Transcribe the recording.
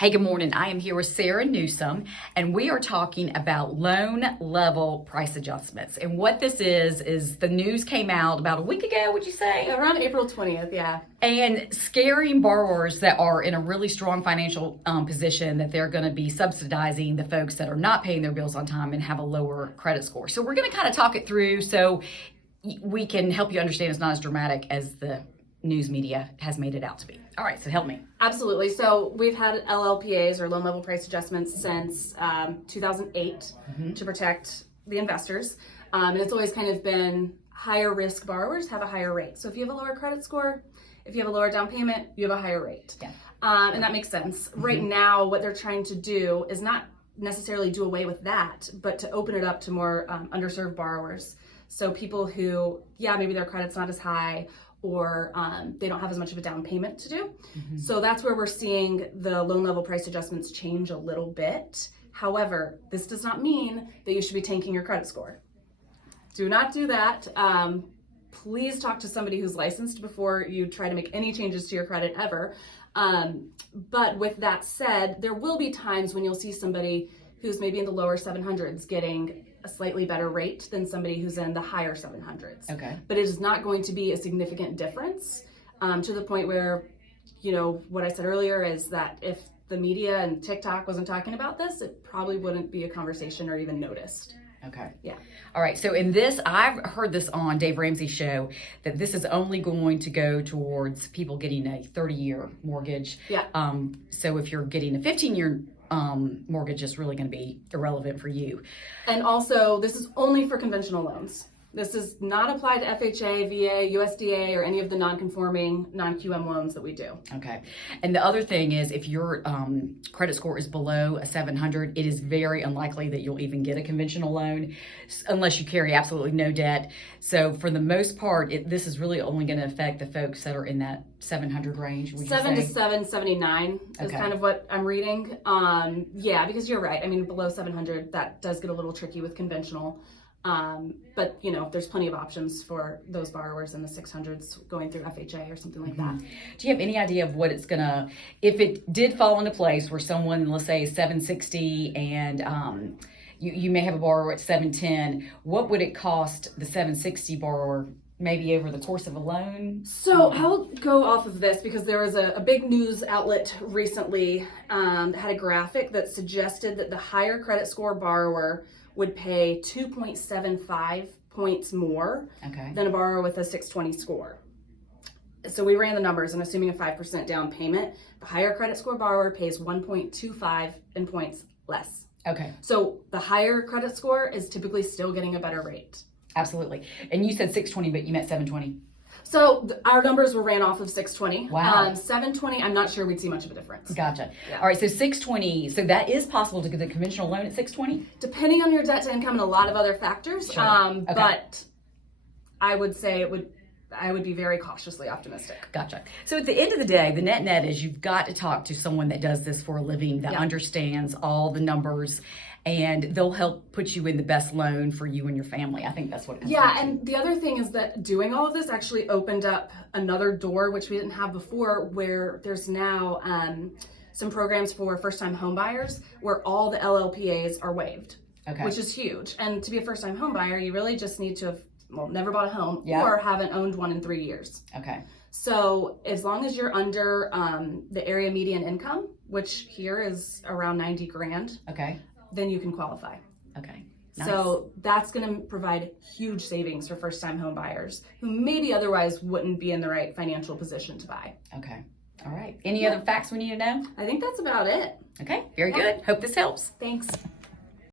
Hey, good morning. I am here with Sarah Newsome, and we are talking about loan level price adjustments. And what this is the news came out about a week ago, would you say? Around April 20th, yeah. And scaring borrowers that are in a really strong financial position that they're going to be subsidizing the folks that are not paying their bills on time and have a lower credit score. So we're going to kind of talk it through so we can help you understand it's not as dramatic as the news media has made it out to be. All right, so help me. Absolutely. So we've had LLPAs or loan level price adjustments since 2008 to protect the investors. And it's always kind of been higher risk borrowers have a higher rate. So if you have a lower credit score, if you have a lower down payment, you have a higher rate. Yeah. And that makes sense. Right now, what they're trying to do is not necessarily do away with that, but to open it up to more underserved borrowers. So people who, maybe their credit's not as high, or they don't have as much of a down payment to do. So that's where we're seeing the loan level price adjustments change a little bit. However, this does not mean that you should be tanking your credit score. Do not do that. Please talk to somebody who's licensed before you try to make any changes to your credit ever. But with that said, there will be times when you'll see somebody who's maybe in the lower 700s getting a slightly better rate than somebody who's in the higher 700s. Okay. But it is not going to be a significant difference to the point where, what I said earlier is that if the media and TikTok wasn't talking about this, it probably wouldn't be a conversation or even noticed. Okay. Yeah. All right. So in this, I've heard this on Dave Ramsey's show that this is only going to go towards people getting a 30-year mortgage. Yeah. So if you're getting a 15-year mortgage, is really going to be irrelevant for you. And also, this is only for conventional loans. This is not applied to FHA, VA, USDA, or any of the non-conforming, non-QM loans that we do. Okay. And the other thing is, if your credit score is below a 700, it is very unlikely that you'll even get a conventional loan unless you carry absolutely no debt. So for the most part, this is really only going to affect the folks that are in that 700 range. 7 to 779 is kind of what I'm reading. Because you're right. I mean, below 700, that does get a little tricky with conventional. But there's plenty of options for those borrowers in the 600s going through FHA or something like that. Do you have any idea of what it's gonna, if it did fall into place where someone, let's say, is 760 and you may have a borrower at 710, what would it cost the 760 borrower maybe over the course of a loan? So I'll go off of this because there was a big news outlet recently that had a graphic that suggested that the higher credit score borrower would pay 2.75 points more than a borrower with a 620 score. So we ran the numbers, and assuming a 5% down payment, the higher credit score borrower pays 1.25 in points less. Okay. So the higher credit score is typically still getting a better rate. Absolutely. And you said 620, but you meant 720. So our numbers were ran off of 620. Wow. 720, I'm not sure we'd see much of a difference. Gotcha. Yeah. All right, so 620, so that is possible to get the conventional loan at 620? Depending on your debt to income and a lot of other factors. Sure. Okay. But I would say I would be very cautiously optimistic. Gotcha. So at the end of the day, the net is you've got to talk to someone that does this for a living, that understands all the numbers, and they'll help put you in the best loan for you and your family. I think that's what it comes down to. And the other thing is that doing all of this actually opened up another door, which we didn't have before, where there's now some programs for first-time home buyers where all the LLPAs are waived, which is huge. And to be a first-time home buyer, you really just need to have never bought a home or haven't owned one in 3 years. Okay. So as long as you're under the area median income, which here is around 90 grand, then you can qualify. Okay. Nice. So that's going to provide huge savings for first-time home buyers who maybe otherwise wouldn't be in the right financial position to buy. Okay. All right. Any other facts we need to know? I think that's about it. Okay. Very good. Hope this helps. Thanks.